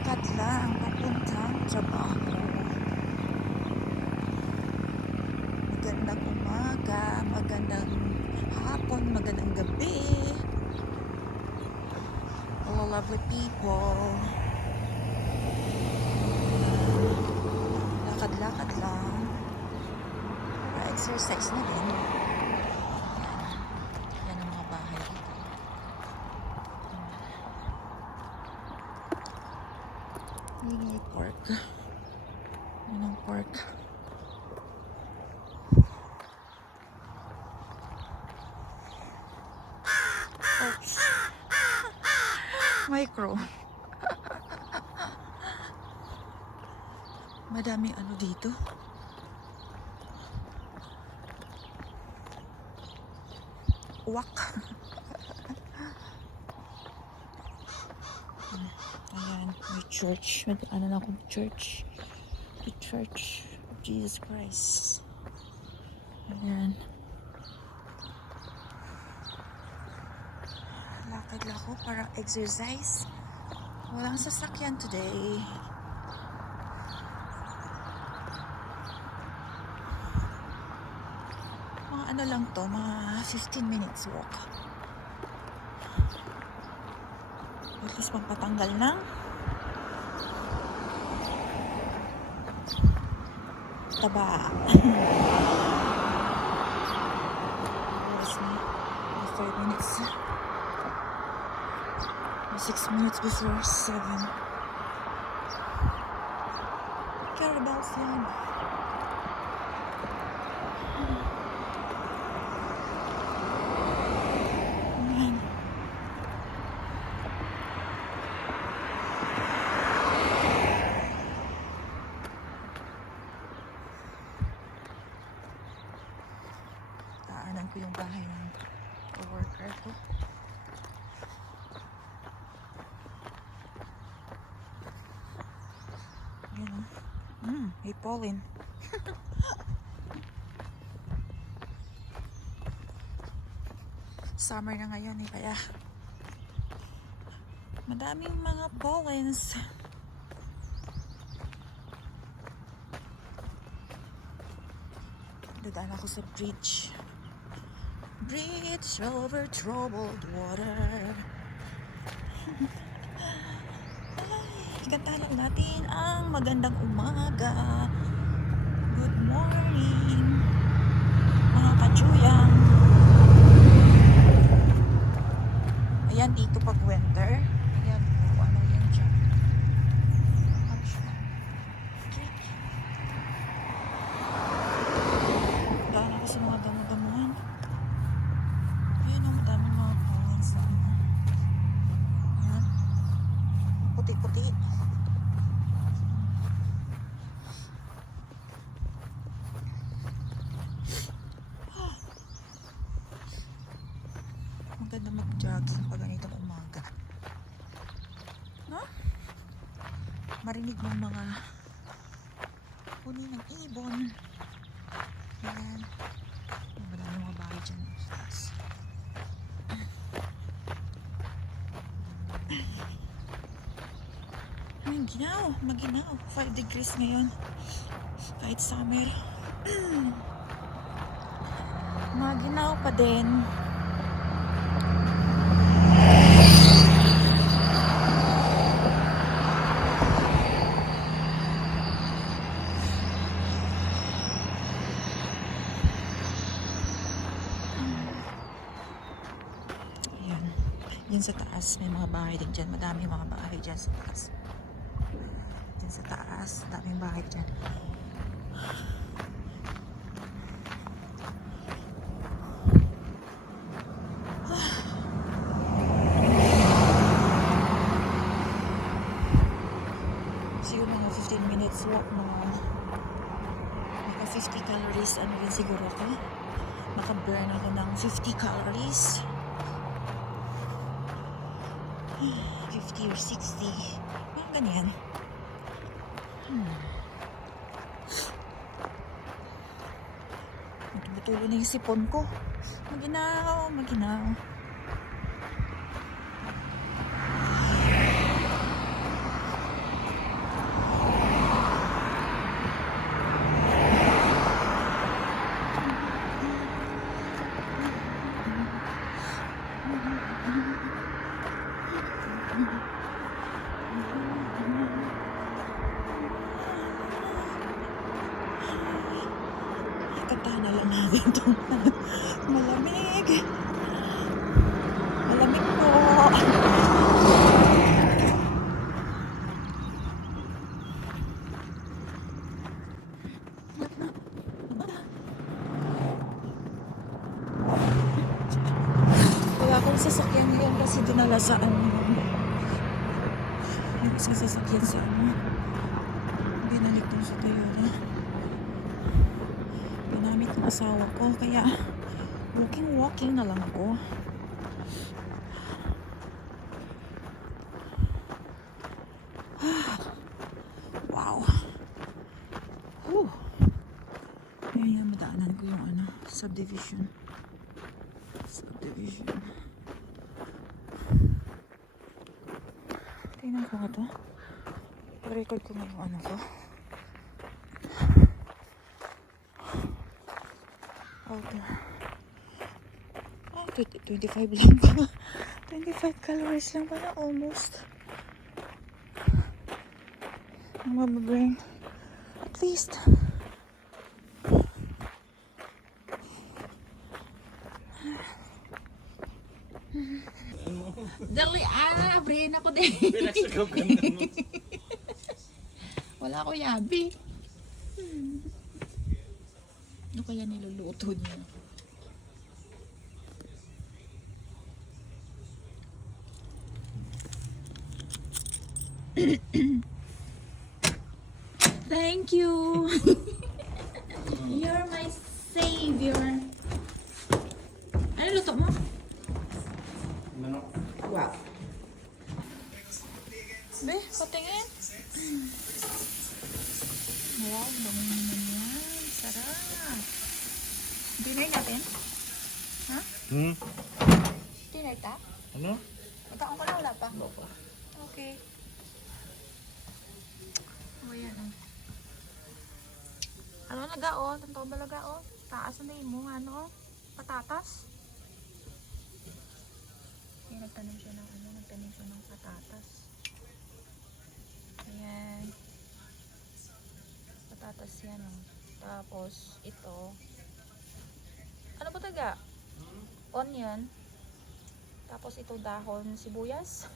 lakad lang papuntang trabaho. Magandang umaga, magandang hapon, magandang gabi. All lovely people. Lakad-lakad lang. Para exercise na din. Yan ang mga bahay dito. Yan yung park. Yan ang park. Oops. Micro. Madaming ano dito. Uwak. Ayan, may church. Ano na akong church. The Church of Jesus Christ. Ayan. Lakad lang ako para exercise. Walang sasakyan today. Mga ano lang to, mga 15 minutes walk. At least pampatanggal ng taba. Yes, 5 minutes. 6 minutes before 7. Carabao yan. Daanan ko yung bahay ng co-worker ko. Yan. May pollen. Summer na ngayon kaya madaming mga pollens. Dadaan ako sa bridge. Bridge over troubled water. Kantahan lang natin ang magandang umaga. Good morning, mga kachuyang. Ayan, dito pag winter. Ayan, ano yan dyan. Ano siya? Street. Daan ako sa mga damo-damuhan. Ayan, ang madaming mga pollens. Ayan. Puti-puti. Maganda mag-jogging pag ganitong umaga. No? Marinig mo mga huni ng ibon. Ayan. Marami mga bahay dyan. Ay, ginaw. Maginaw. 5 degrees ngayon. Kahit summer. Maginaw pa din. Yan sa taas, may mga bahay din dyan. Madaming mga bahay dyan sa taas. Dyan sa taas, daming bahay dyan. Siguro mga 15 minutes walk mo. Maka 50 calories. Ano rin siguro ako? Maka-burn ako ng 50 calories. 50 or 60. Parang ganyan. Butulo na yung sipon ko. Maginaw, maginaw. Unahin na lang natin ito. Malamig. Malamig po. Wala akong sasakyan yun kasi dinala sa ano. Yung isang sasakyan sa ano. Binalik dun sa Toyota. Ginamit ng asawa ko. Kaya walking na lang ako. Wow. Whew. Ayan, madaanan ko yung ano, subdivision. Tingnan ko nga to. Record ko nga yung ano ko. Auto. Oh, 25 lang pala. 25 calories lang pala, almost. Ang mababrain. At least. Dali, brain ako din. Wala ko yabi. Ano kaya niluluto niya? Thank you. You're my savior. Ano luto mo? Manok. Wow. Be, patingin. Wow, bango naman yan. Sarap. Dinner natin? Ha? Dinner ta? Ano? Magkaon ko na, wala pa? Wala pa. Okay. O, yan o. Ano nagao? Tanto ba nagao? Taas na mo, ano? Patatas? Kaya nagtanim siya ng ano? Nagtanim siya ng patatas. Ayan. Patatas yan o. Tapos, ito. Ano ba taga? Onion. Tapos ito dahon sibuyas.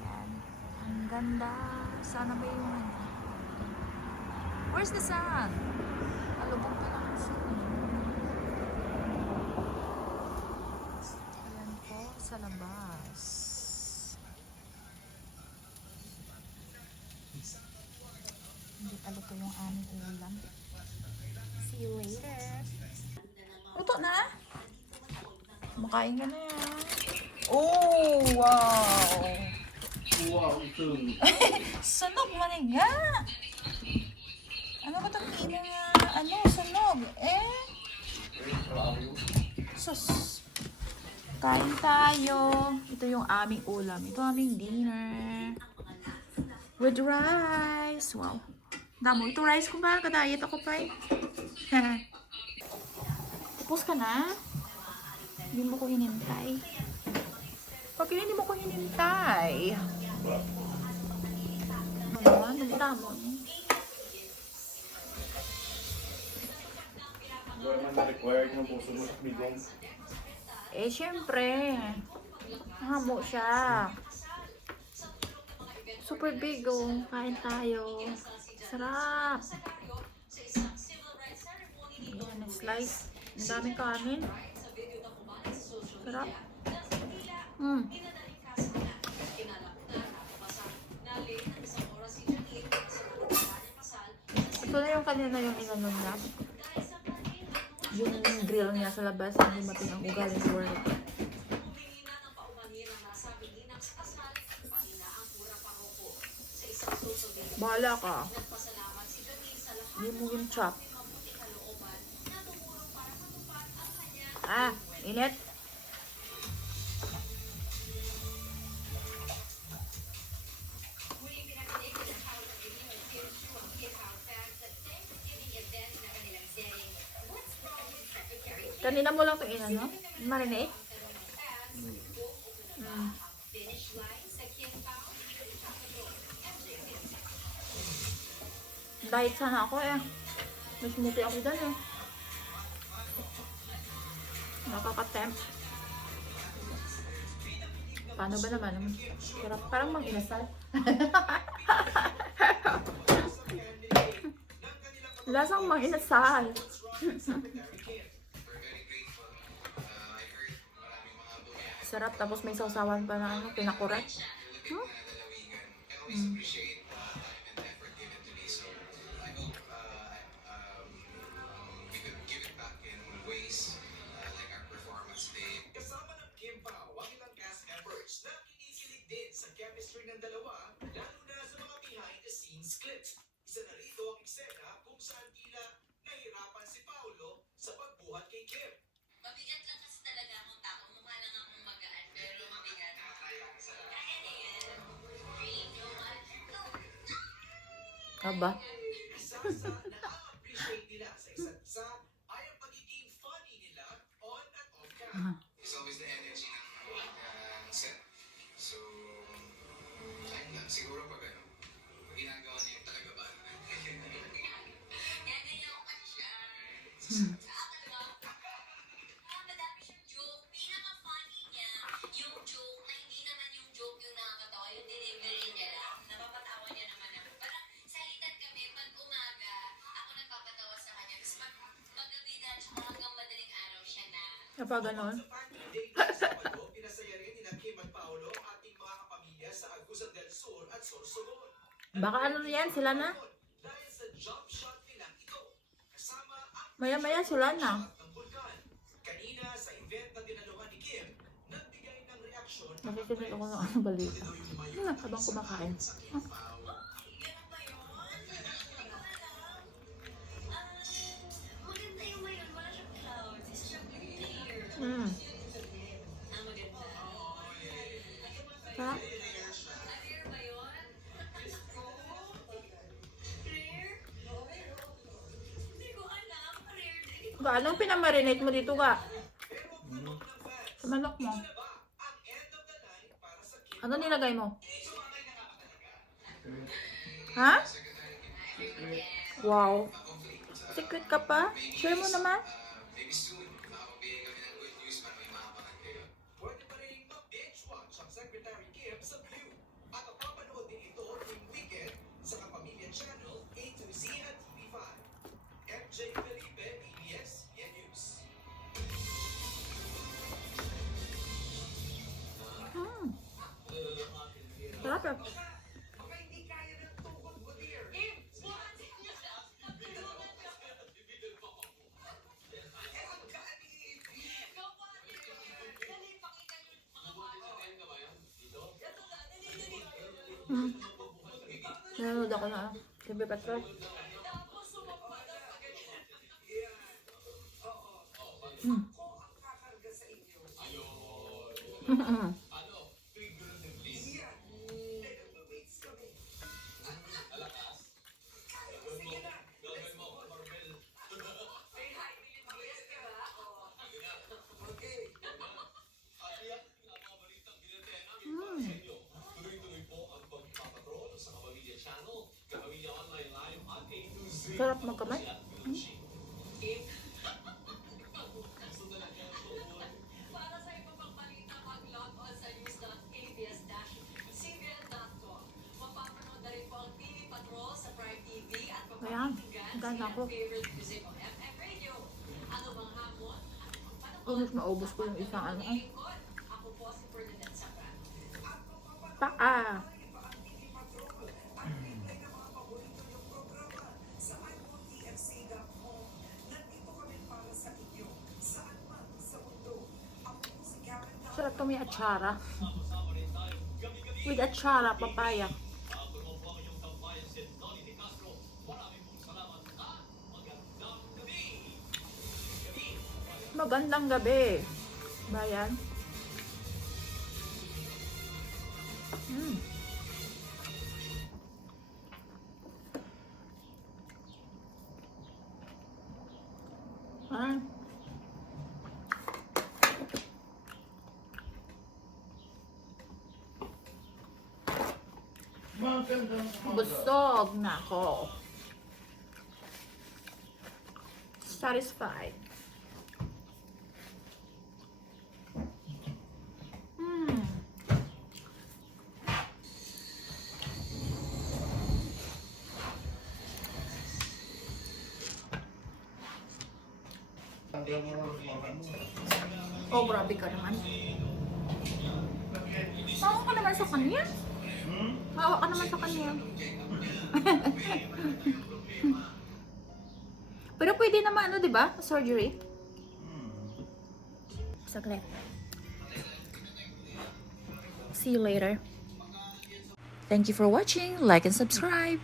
Yan. Ang ganda. Sana ba yung ano? Where's the sun? Alubog pa lang ang sun. Ayan po sa labas. Hindi pala ito yung aming ulam. See you later. Luto na? Makain ka na yan. Oh, wow! Wow, ito. Sunog man nga! Ano ba itong kino nga? Ano? Sunog? Sus! Kain tayo. Ito yung aming ulam. Ito aming dinner. With rice. Wow. Damo. Ito rice ko ba? Kadayet ako pa eh. Tapos ka na? Hindi mo ko hinintay. Pag hindi mo ko hinintay. Ano? Damo. Wala man na-required ng puso mo sa bigong. Eh, syempre. Hamo siya. Super big, oh. Kain tayo. Sarap. Ayan, slice. Ang daming kanin. Sarap. Ito na yung kanina yung inanon niya. Yung grill niya sa labas. Ang dumating ang ugali sa world. Bahala ka. Hindi mo yung chop. Ah, init. Kanina mo lang ito inano? Marinate? Diet sana ako eh. May smoothie ako dyan eh. Nakaka-tempt. Paano ba naman? Sarap. Parang mang inasal. Lasang mang inasal. Sarap. Tapos may sausawan pa na ano, pinakurat. Kasama ng Kim Pao ang ilang cast members na kinikilig din sa chemistry ng dalawa, lalo na sa mga behind the scenes clips. Isa na rito ang eksena kung saan tila nahirapan si Paolo sa pagbuhat kay Kim. Mabigat lang kasi talaga akong tao. Mukha lang akong magaan, pero mabigat. Kaya na yan. Dream, no, no. Aba. Isa sa na-appreciate nila sa isa't isa ay ang pagiging funny nila on at off cam. It's always the energy ng set. So, ayun lang. Siguro pag ano, ginagawa niya yung talaga ba? Yan, ganyan ako kasi siya. Nakakalawa. Madami siyang joke. Pinaka-funny niya, yung joke na hindi naman yung joke yung nakakatawa, yung delivery niya lang. Napapatawa niya naman ako. Parang salitan kami, pag umaga, ako nagpapatawa sa kanya. Tapos pag gabi na, tsaka hanggang madaling araw siya na. Kapag ganon. Sa family day ng Sabado, pinasaya rin nila Kim at Paolo ang ating mga kapamilya sa Agusan del Sur at Sorsogon. Baka ano yan, sila na. Dahil sa jump shot nilang ito, kasama ang Maya-maya sila na. shot ng bulkan. Kanina sa event na dinaluhan ni Kim, nagbigay ng reaksyon ang Nasisunod ako ng ano balita. Habang kumakain. Ganun ba yun? Hindi ko alam. Maganda yung mayon. Wala siyang clouds. Isa siyang clear. Ang maganda. Ha? Clear ba yun? Clear? Hindi ko alam. Clear din. Ga, anong pinamarinate mo dito ga? Sa manok mo. ang end of the line para sa Kim. Ano nilagay mo? Ha? Wow. Secret ka pa? Share mo naman. Maybe soon, makapabigay kami ng good news para may maapakan kayo. Pwede pa rin ma-binge watch ang Secretary Kim sa View. At mapapanood din ito tuwing weekend sa Kapamilya Channel A to Z at TV5. MJ Felipe, ABS-CBN News. Sarap eh. Baka hindi kaya ng tukod mo, dear. Nanonood ako na TV Patrol. Ako ang kakarga sa inyo. Yan. Nag-weights kami. Sige na. Let's go. Say hi, Pilipinas ka ba? Okay. Sarap magkamay. Para sa iba pang balita, mag-log on sa news.abs-cbn.com. Mapapanood na rin po ang TV Patrol sa Prime TV at Ayan, mapapakinggan ganda sa ako. iyong favorite music on FM radio. Ano bang hamon? Ano bang panahon? Ubus maubos ko yung isang ano. Lingkod, ako po si Ferdinand Sabra. Paa. Sa iPhoneTFC.com. Nandito kami para sa inyo. Saan man sa mundo. Ako po si Karen Tan. Sarap to may atsara. With atsara, papaya. Magandang gabi. Bayan. Ah. Magandang umaga. Busog na ako. satisfied. Mm. Tanggal mo lang mga mo. Oh, grabe ka naman. Mawa ka naman sa kanya. Mawa ka naman sa kanya. Pero pwede naman, ano, di ba? Surgery. Saglit. See you later. Thank you for watching. Like and subscribe.